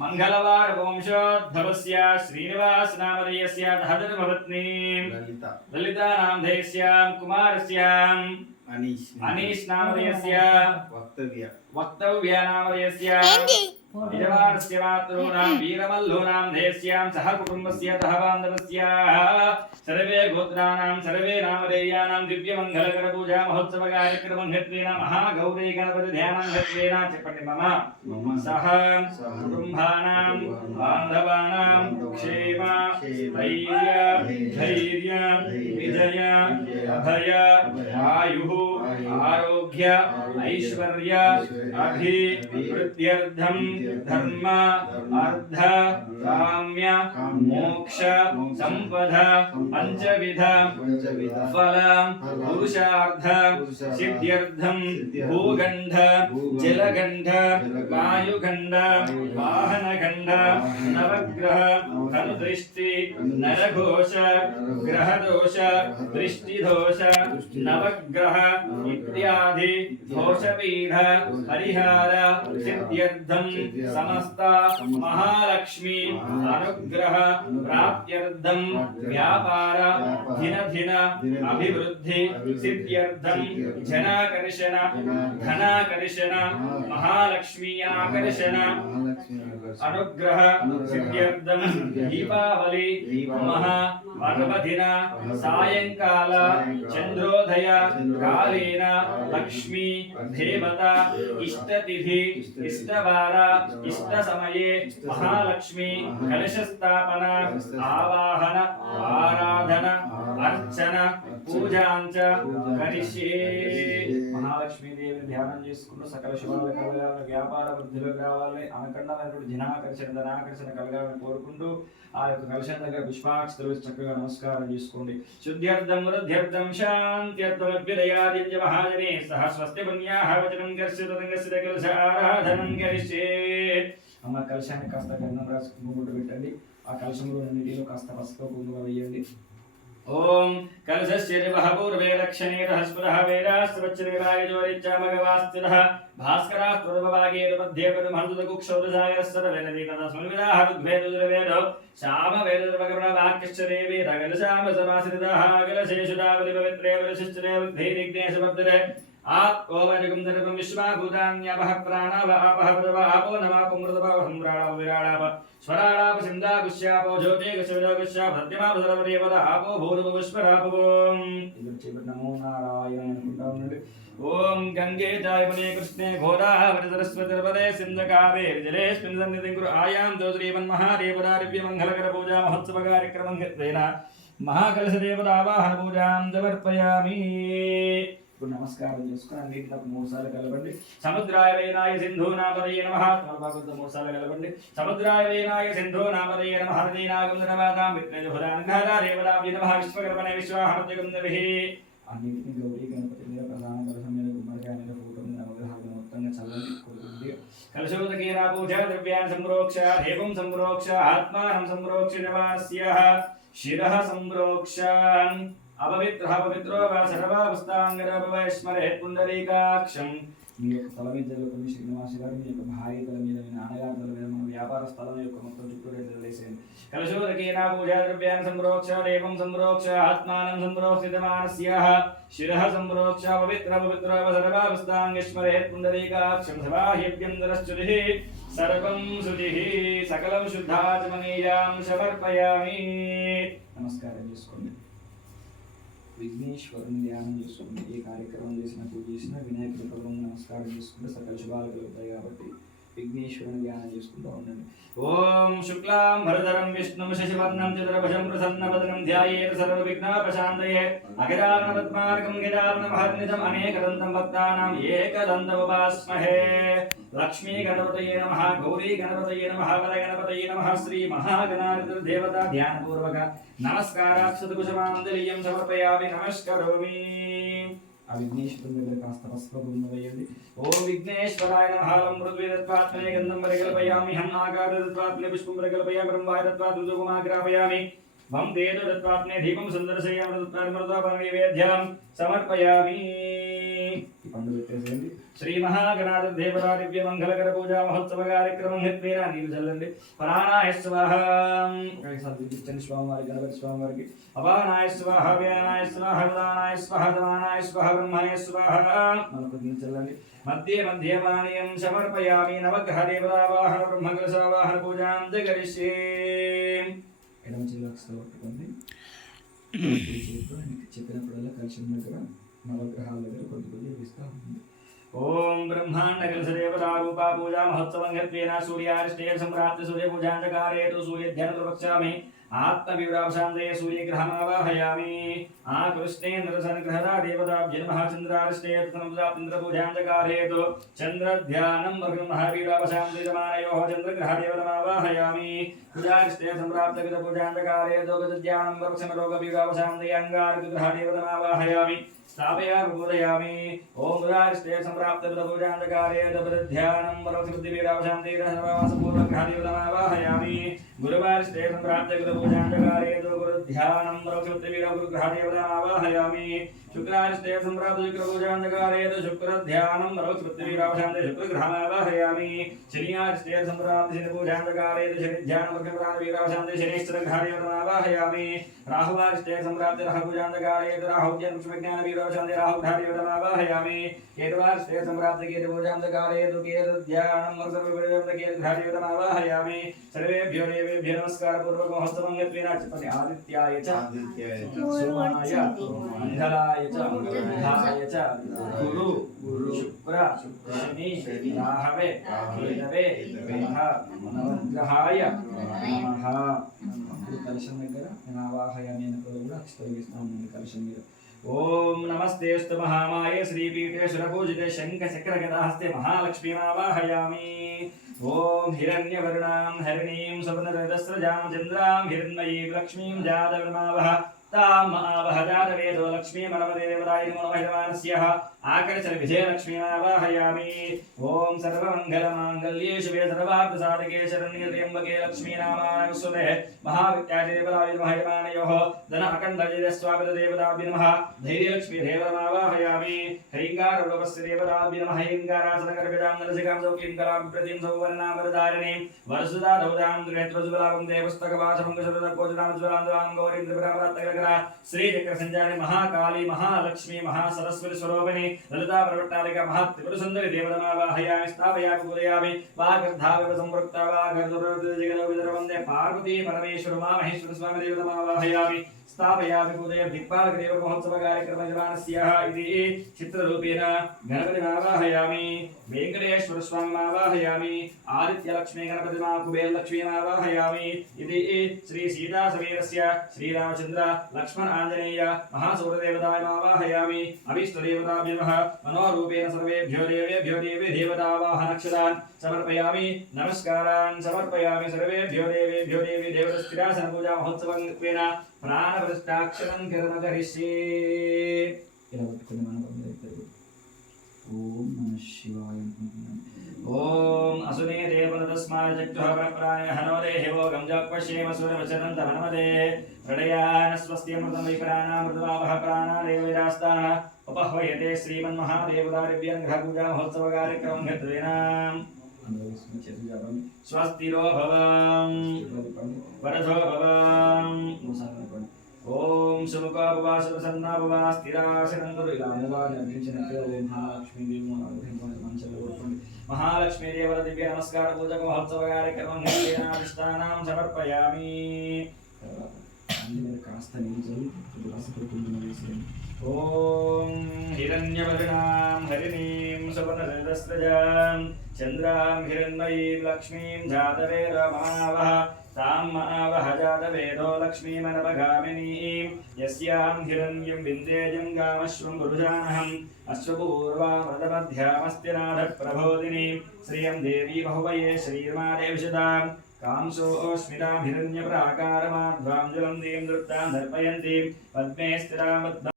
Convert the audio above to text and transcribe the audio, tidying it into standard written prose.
मंगलवार वंशोद्भवस्य श्रीनिवास नामधेयस्य धर्मपत्नी ललिता नामधेयस्यां कुमारस्यां अनीश नामधेयस्य वक्तव्य नामधेयस्य यजमानस्य मातॄणां वीरमल्लूनां देश्यां सह कुटुम्बस्य सह बान्धवस्य सर्वे गोत्राणां सर्वे नामधेयानां दिव्यमङ्गलकर पूजा महोत्सव कार्यक्रमं हेत्वेन महागौरी गणपति ध्यानं हेत्वेन चपटि मम सह कुटुम्बानां बान्धवानां क्षेम धैर्य विजय अभय आयुः आरोग्य ऐश्वर्य अभिवृद्ध्यर्थं धर्म अर्थ काम्य मोक्ष संपद पंचविध फल पुरुषार्थ सिद्ध्यर्थं भूगंध जलगंध वायुगंध वाहनगंध नवग्रह धनुदृष्टि नरघोष ग्रहदोष दृष्टिदोष नवग्रह इत्यादि दोषपीठ परिहार सिद्ध्यर्थं समस्त महालक्ष्मी अनुग्रह प्राप्त्यर्थं व्यापार दिन अभिवृद्धि सिद्ध्यर्थं जनाकर्षण धनाकर्षण महालक्ष्मी आकर्षण अनुग्रह सिद्ध्यर्थं दीपावली महा भगवदिना सायंकाल चंद्रोदय कालेन लक्ष्मी देवता इष्टतिथि इष्टवार इष्ट समये महालक्ष्मी कलश स्थापना आवाहन आराधन अर्चन పూజాంచ కరిష్యే మహాలక్ష్మీ దేవి ధ్యానం చేసుకుంటూ సకల శుభాలు కలగాలని వ్యాపార వృద్ధిలో కావాలని అనకండమైనటువంటి జనాకర్షణ ధనాకర్షణ కలగాలని కోరుకుంటూ ఆ యొక్క కలశం దగ్గర పుష్పాక్షతలు చక్కగా నమస్కారం చేసుకోండి. శుద్ధ్యర్థం వృద్ధ్యర్థం శాంత్యర్థం అభ్యుదయాదిత్య మహాజనే సహ స్వస్తి పుణ్యాః వచనం కర్షితంగస్య కలశ ఆరాధనం కరిష్యే. అమ్మ కలశానికి కాస్త గంధం రాసి కుంకుమ పెట్టండి. ఆ కలశంలో నీటిలో కాస్త పసుపు కుంకుమ వేయండి. ओम कलशस्य दिवः पूर्वे रक्षणे रहस्पुरः वेदास्त्रवच्चनिवायजोरिच्चा भगवास्तिरः भास्करास्त्वदभागेर मध्ये पदमहन्तुदकुक्षौदसागरस्सरवेदवीतदस्मन्विदाः ऋग्वेदुर्वेदो सामवेदुर्भगवनवाक्यश्च देवी रगलशाम समासितः कलशेषु दावलि पवित्रे वरशिष्टरे वृद्धिरिग्नेशवर्धते आत्मोवजगं सर्वं विश्वाभूतान्यवः प्राणाव आपः प्रव आपो नमापो मृतभाव सम्राणाव विराणाव स्वराणाव सिन्दाकुश्यापो ज्योतिगुश्यविदोगुश्या भद्यमाव सर्वदेवता आपो भूर्भुवस्वरापवोम नमो नारायणाय अनुకుంటానండి. ओम गंगे जायमुने कृष्णे गोदावरी सरस्वती नर्मदे सिंधु कावेरी जलेस्मिन् सन्निधिं कुरु आयां तो श्रीमन्महादेवतादिव्य मंगलकर पूजा महोत्सव कार्यक्रमं हेत्वेन महाकलश देवता आवाहन पूजां समर्पयामि. ఇప్పుడు నమస్కారం చేసుకుని నీటిలో 3 సార్లు కలపండి. సముద్రాయ వేనాయ సింధు నామధేయ నమః. తలపాకుతో 3 సార్లు కలపండి. సముద్రాయ వేనాయ సింధు నామధేయ నమః. హరినాగుందనవాదాం విఘ్నజుహురాన్ఘారా దేవతాభ్య నమః. విశ్వకర్మణే విశ్వాహమత్యగుందవిః. అన్నిటిని గౌరీ గణపతి మీద ప్రధాన కలశం మీద గుమ్మడికాయ మీద ఫోటో మీద నవగ్రహాలు మొత్తంగా చల్లండి. కొడుకుంది కలశోదకేన పూజా ద్రవ్యాన్ని సంప్రోక్ష దేవం సంప్రోక్ష ఆత్మానం సంప్రోక్ష నివాస్య శిరః సంప్రోక్ష अपवित्रः पवित्रो वा सर्वावस्थांगरभवैश्मरेत् पुंडरीकाक्षं. మీ యొక్క స్థలం మీద జరుగుతుంది శ్రీనివాసు గారు. మీ యొక్క భార్య తల మీద మీ నాన్నగారి తల మీద మన వ్యాపార స్థలం యొక్క మొత్తం చుట్టూ వేసేయండి. కలశోదకేన పూజా ద్రవ్యాన్ని సంప్రోక్ష దేవం సంప్రోక్ష ఆత్మానం సంప్రోక్షితమానస్య శిరః సంప్రోక్ష పవిత్ర సర్వావస్థాంగేశ్వరేత్ పుండరీకాక్షం సబాహ్యభ్యంతరశ్చుతిః సర్వం శుచిః సకలం శుద్ధాచమనీయాం సమర్పయామి. నమస్కారం చేసుకోండి. విఘ్నేశ్వరుని ధ్యానం చేసుకుంటే ఏ కార్యక్రమం చేసినా పూజ చేసినా వినాయకుడి పదం నమస్కారం చేసుకుంటే సకల శుభాలు కలుగుతాయి. కాబట్టి విఘ్నేశ్వరుని ధ్యానం చేసుకుంటూ ఉండండి. ఓం శుక్లాం భరధరం విష్ణుం శశివర్ణం చతుర్భుజం ప్రసన్నవదనం ధ్యాయేత్ సర్వవిఘ్నోపశాంతయే. అగజానన పద్మార్గం గజాననమహర్నిశం అనేకదంతం భక్తానాం ఏకదంతముపాస్మహే. లక్ష్మీ గణపతయే నమః. గౌరీ గణపతయే నమః. వర గణపతయే నమః. శ్రీ మహాగణాధిపతి దేవతా ధ్యానపూర్వక నమస్కారాక్షతకుశమాంజలియం సమర్పయామి. నమస్కరోమి. ఆ విఘ్నేశ్వరుని దగ్గర కాస్త పసుపు కుంకుమ వేయండి. ఓం విఘ్నేశ్వరాయ నమః. మృద్వేదత్వాత్మనే గంధం పరికల్పయామి. హం ఆకారదత్వాత్మనే పుష్పం పరికల్పయామి. బ్రహ్మాయదత్వాత్ ఋతుకుమాగ్రాపయామి. వం తేజదత్వాత్మనే దీపం సుందరశయ్యామృతత్వాత్మృతోపనైవేద్యం సమర్పయామి. శ్రీ మహాగణాధి దేవతా దివ్య మంగళకర పూజా మహోత్సవ కార్యక్రమం హెత్వేన నీరు చల్లండి. పరాణాయ స్వాహ స్వామివారి గణపతి స్వామివారికి అపానాయ స్వాహ వ్యానాయ స్వాహ ఉదానాయ స్వాహ దమానాయ స్వాహ బ్రహ్మణే స్వాహ మనకు చల్లండి. మధ్య మధ్య పానీయం సమర్పయామి. నవగ్రహ దేవతావాహన బ్రహ్మకలశావాహన పూజాం జగరిష్యే. ఎడమ చేతిలో పట్టుకోండి. చెప్పినప్పుడల్లా కలిసి దగ్గర నవగ్రహాల దగ్గర కొద్ది కొద్ది ఇస్తా ఉంటుంది. ఓం బ్రహ్మాండ కలశదేవతా రూపా పూజా మహోత్సవం గత్వేన సూర్యారిష్టే సంప్రాప్తి సూర్య పూజాంచకారేతు సూర్య ధ్యాన ప్రవక్ష్యామి. ఆత్మవివరాశాంతయ సూర్యగ్రహమావాహయామి. ఆకృష్ణేంద్రసన్గ్రహదా దేవతాభ్య నమః. చంద్రారిష్టే ఇంద్రపూజాంచకారేతు చంద్రధ్యానం మహావీరావశాంతయమానయోః చంద్రగ్రహ దేవతమావాహయామి. పూజారిష్టే సంప్రాప్తగత పూజాంచకారేతు గజధ్యానం వరుక్షమరోగవీరావశాంతయాంగారగ్రహ దేవతమావాహయామి. స్థాపయామి పూజయామి. ఓం గురారిష్టే సంప్రాప్తగత పూజాంచకారేతు ధ్యానం వరుక్షబుద్ధివీరావశాంతయమానసపూర్వగ్రహ దేవతమావాహయామి. గురువారిష్టే సంప్రాప్తగత పూజాంచకారేతు గురుధ్యానం వరుక్షబుద్ధివీరగురుగ్రహ దేవతమావాహయామి. శుక్రారిష్టే సంప్రాప్త శుక్రపూజాంచకారేతు శుక్రధ్యానం వరుక్షబుద్ధివీరావశాంతయ శుక్రగ్రహమావాహయామి. శనియారిష్టే సంప్రాప్త శనిపూజాంచకారేతు శనిధ్యానం వరుక్షబుద్ధివీరావశాంతయ శనైశ్చరగ్రహ దేవతమావాహయామి. రాహువారిష్టే సంప్రాప్త రాహుపూజాంచకారేతు రాహుజ్ఞానవీరావశాంతయ రాహుగ్రహ దేవతమావాహయామి. కేతువారిష్టే సంప్రాప్త కేతుపూజాంచకారేతు కేతుధ్యానం వరుక్షబుద్ధివీరావశాంతయ కేతుగ్రహదేవతమావాహయామి. సర్వేభ్యో దేవేభ్యో నమస్కార పూర్వక మహోత్సవం యత్వేన చెప్పండి. ఆదిత్యాయ చ సోమాయ మంగళాయ చ బుధాయ చ గురు శుక్ర శని రాహవే కేతవే నవగ్రహాయ నమః. కలశం దగ్గర నేను ఆవాహయామి అన్నప్పుడు కూడా అక్షతలిస్తాను కలశం మీద. ఓం నమస్తేస్తు మహామాయ శ్రీపీఠేశ్వర పూజితే శంఖ చక్ర గదాహస్తే మహాలక్ష్మీమావాహయామి. ఓం హిరణ్యవర్ణాం హరిణీం సువర్ణరజస్రజాం చంద్రాం హిరణ్మయీం లక్ష్మీం జాతవిర్మావహ తాం ఆవహ జాతవేదో లక్ష్మీమనమదేవతాయ నమో నమః. ఆకర్షణ విజయలక్ష్మీమావాహయామి. ఓం సర్వమంగళమాంగళ్యే శివే సర్వార్థసాధకే శరణ్యే త్ర్యంబకే లక్ష్మీనామానస్తుతే మహావిద్యాదేవతాయ నమః. ధన అఖండజయ స్వాగత దేవతాభ్య నమః. ధైర్యలక్ష్మీ దేవతామావాహయామి. హ్రీంగారూపస్య దేవతాభ్య నమః. హ్రీంగారాసనగర్భితాం నరసికాం సౌఖ్యం కలాం ప్రతిం సౌవర్ణామరధారిణీం వరసుదా దౌదాం దురేత్వజ్వలాం దేవస్తకవాచమంగశరదపోజనామజ్వలాం గౌరీంద్రప్రాప్తగ్రగర శ్రీచక్ర సంచారి మహాకాళీ మహాలక్ష్మీ మహాసరస్వతి స్వరూపిణి లలితా ప్రవట్టాలిక మహాత్రిపుర సుందరి దేవతమావాహయామి. స్థాపయామి పూజయామి. వాగర్ధావివ సంవృక్తా వాగర్ధుర్జగదోవిదరవందే పార్వతీ పరమేశ్వర మహేశ్వర స్వామి దేవతమావాహయామి. స్థాపయామి పూజయ దిక్పాలక దేవ మహోత్సవ కార్యక్రమ నిర్వహణస్య ఇది చిత్రరూపేణ గణపతిమావాహయామి. వెంకటేశ్వర స్వామిమావాహయామి. ఆదిత్యలక్ష్మీ గణపతిమా కుబేరలక్ష్మీమావాహయామి. ఇది శ్రీ సీతా సమేతస్య శ్రీరామచంద్ర లక్ష్మణ ఆంజనేయ మహాసౌరదేవతాయమావాహయామి. అభీష్టదేవతాభ్యో నమః. మనోరూపేణ సర్వేభ్యో దేవేభ్యో దేవీ దేవతావాహనక్షరాన్ సమర్పయామి. నమస్కారాన్ సమర్పయామి. సర్వేభ్యో దేవేభ్యో దేవీ దేవతస్థిరాసన పూజా మహోత్సవం ప్రాణప్రతిష్ఠాక్షరం కర్మ కరిష్యే. ఇలా పట్టుకుని మనం ఓం నమః శివాయ. ఓం అసునే దేవతస్మాయ చక్తుః ప్రాణాయ హనోదే హేవోగం జక్పశ్యేమ సూర్యవచనంత హనుమతే ప్రళయాన స్వస్త్యమృతం వై ప్రాణామృతవాపః ప్రాణాదేవ విరాస్తాః ఉపహ్వయతే శ్రీమన్మహాదేవతాదివ్యం గ్రహ పూజా మహోత్సవ కార్యక్రమం గత్వేనాం. స్వస్తిరో భవం వరదో భవం. ఓం సుముఖాభవ సుప్రసన్నాభవ స్థిరాసనందురు. ఇలా అమ్మవారిని అర్పించినట్టు మహాలక్ష్మీదేవి మహాలక్ష్మీదేవత దివ్య నమస్కార పూజక మహోత్సవ కార్యక్రమం అధిష్టానం సమర్పయామి. కాస్త ఓం హిరణ్యవర్ణాం హరిణీం సువర్ణరజస్రజాం చంద్రాం హిరణ్మయీం లక్ష్మీం జాతవేదమావహ తాం ఆవహ జాతవేదో లక్ష్మీమనవగామినీం యస్యాం హిరణ్యం విందేయం గామశ్వం పురుషానహం అశ్వపూర్వామృతమధ్యామస్తినాథ ప్రబోధినీం శ్రియం దేవీ బహువయే శ్రీర్మాదేవిషదాం కాంసోస్మితాం హిరణ్యప్రాకారమాధ్వాం జ్వలంతీం దృప్తాం దర్పయంతీం పద్మే స్థిరామద్భ